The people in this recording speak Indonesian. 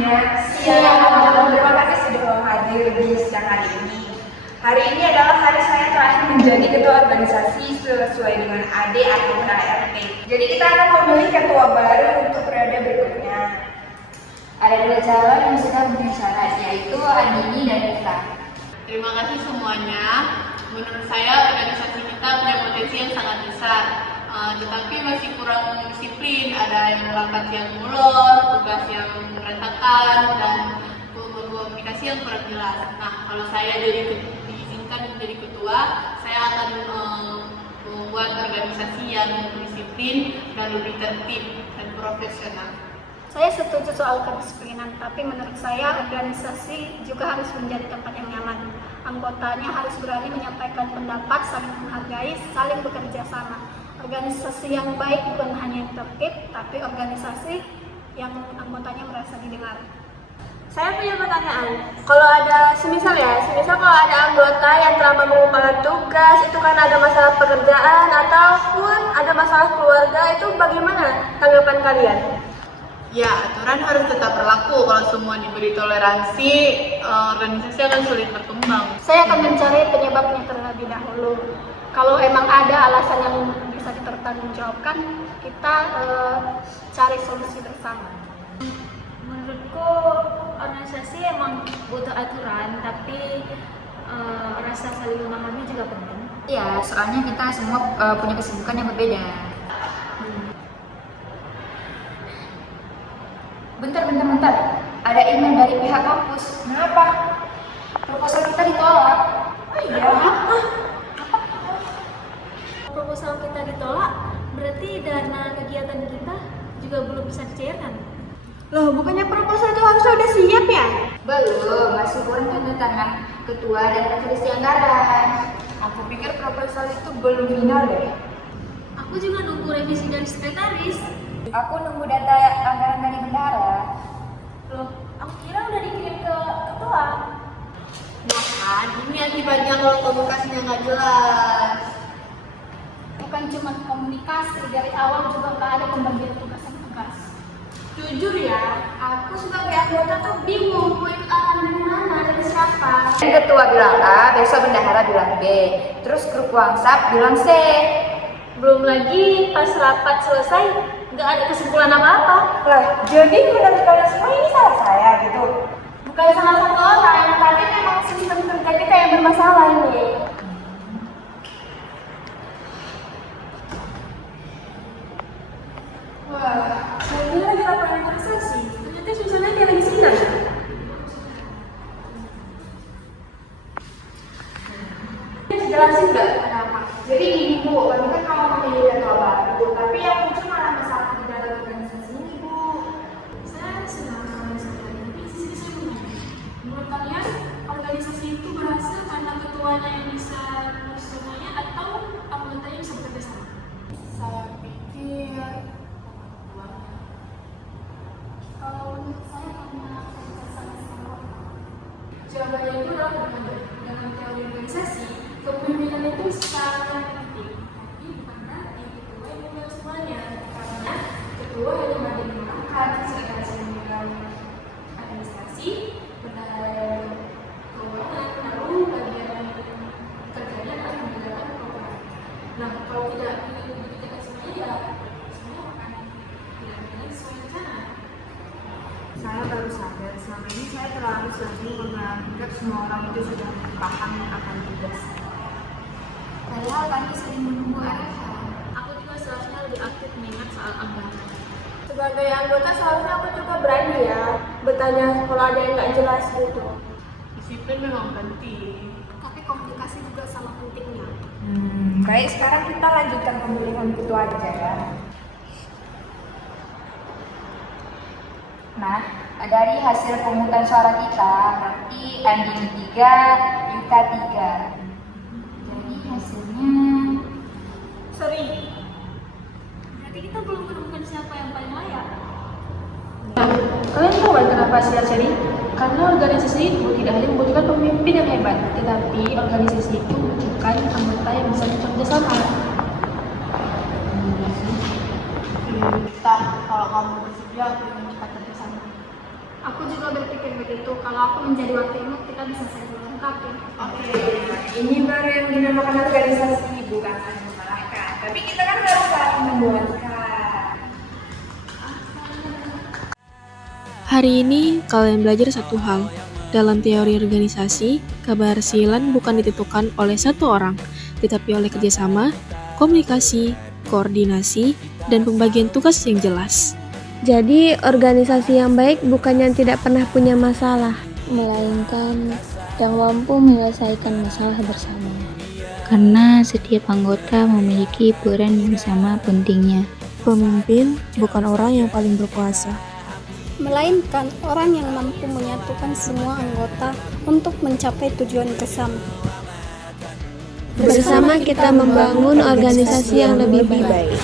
Ya, siap. Terima kasih sudah hadir di sidang hari ini. Hari ini adalah hari saya terakhir menjadi ketua organisasi sesuai dengan AD ataupun ART. Jadi kita akan memilih ketua baru untuk periode berikutnya. Ada dua calon yang sudah berbicara, yaitu Andini dan Rita. Terima kasih semuanya. Menurut saya organisasi kita punya potensi yang sangat besar, tetapi masih kurang disiplin. Ada yang berangkat yang molor, tugas yang berantakan, dan komunikasi yang kurang jelas. Nah, kalau saya diizinkan menjadi ketua, saya akan membuat organisasi yang disiplin dan lebih tertib dan profesional. Saya setuju soal kedisiplinan, tapi menurut saya organisasi juga harus menjadi tempat yang nyaman. Anggotanya harus berani menyampaikan pendapat, saling menghargai, saling bekerja sama. Organisasi yang baik bukan hanya yang tertib, tapi organisasi yang anggotanya merasa didengar. Saya punya pertanyaan. Kalau ada, semisal kalau ada anggota yang terlambat mengumpulkan tugas, itu karena ada masalah pekerjaan ataupun ada masalah keluarga, itu bagaimana tanggapan kalian? Ya, aturan harus tetap berlaku. Kalau semua diberi toleransi, organisasi akan sulit berkembang. Saya akan mencari penyebabnya terlebih dahulu. Kalau emang ada alasan yang bisa dipertanggungjawabkan, kita cari solusi bersama. Menurutku organisasi emang butuh aturan, tapi rasa saling memahami juga penting. Iya, soalnya kita semua punya kesibukan yang berbeda. Bentar. Ada email dari pihak kampus. Kenapa? Proposal kita ditolak. Oh iya. Proposal kita ditolak, berarti dana kegiatan kita juga belum bisa dicairkan. Loh, bukannya proposal itu harusnya udah siap ya? Belum, masih kurang tanda tangan ketua dan sekretaris anggaran. Aku pikir proposal itu belum final deh. Aku juga nunggu revisi dari sekretaris. Aku nunggu data anggaran dari bendahara. Loh, aku kira udah dikirim ke ketua. Nah kan, ini akibatnya kalau komunikasinya nggak jelas. Bukan cuma komunikasi, dari awal juga nggak ada pembagian tugas yang tegas. Jujur ya, aku sebagai anggota tuh bingung mau ikut arahan dari mana, dari siapa. Dan ketua bilang A, besok bendahara bilang B. Terus grup WhatsApp bilang C. Belum lagi pas rapat selesai, nggak ada kesimpulan apa-apa. Lah, jadi menurut kalian semua ini salah saya gitu? Bukan salah satu orang, tapi memang sistem kerja kita yang bermasalah ini. Wah, saya kira lagi laporan organisasi, ternyata suasananya kayak lagi sidang. Jelasin nggak kenapa? Jadi gini Bu, kami kan mau memilih ketua baru, tapi yang muncul malah masalah di dalam organisasi ini Bu. Saya senang sama organisasi ini, tapi sisi saya menanya. Menurut kalian, organisasi itu berhasil karena ketuanya yang bisa ngurus semuanya atau anggotanya bisa bekerja sama? Saya pikir Kalau menurut saya karena bekerja sama. Jawabannya itu adalah dengan teori organisasi, kepemimpinan itu sangat penting. Tapi bukan berarti ketua yang memegang semuanya. Karena ketua hanya bagian mengarahkan, sekretaris yang memegang administrasi, bendahara keuangan, lalu bagian kerjanya adalah menjalankan program. Nah, kalau tidak dikerjakan semuanya, ya semuanya akan tidak berjalan sesuai rencana. saya baru sadar selama ini saya terlalu sering menganggap semua orang itu sudah paham akan tugas. Padahal kami sering menunggu arahan. Aku juga seharusnya lebih aktif mengingat soal anggaran. Sebagai anggota seharusnya aku juga berani ya bertanya kalau ada yang nggak jelas gitu. Disiplin memang penting. Tapi komunikasi juga sama pentingnya. Baik, sekarang kita lanjutkan pemilihan ketua aja ya. Nah, dari hasil pemungutan suara kita, berarti Andini 3, Yuta 3. Jadi hasilnya Sering. Berarti kita belum menemukan siapa yang paling layak. Kalian tahu kan kenapa seri? Karena organisasi itu tidak hanya membutuhkan pemimpin yang hebat, tetapi organisasi itu membutuhkan anggota yang bisa bekerja sama. Kita, kalau kamu bersedia, aku ingin cepat kerjasama. Aku juga berpikir begitu. Kalau aku menjadi wakilmu, kita bisa saling melengkapi. Oke, ini baru yang dinamakan organisasi, bukan saling menyalahkan. Tapi kita kan harus saling menguatkan. Hari ini kalian belajar satu hal. Dalam teori organisasi, keberhasilan bukan ditentukan oleh satu orang, tetapi oleh kerjasama, komunikasi, koordinasi, dan pembagian tugas yang jelas. Jadi, organisasi yang baik bukan yang tidak pernah punya masalah, melainkan yang mampu menyelesaikan masalah bersama. Karena setiap anggota memiliki peran yang sama pentingnya. Pemimpin bukan orang yang paling berkuasa, Melainkan orang yang mampu menyatukan semua anggota untuk mencapai tujuan bersama. bersama kita membangun organisasi yang lebih baik.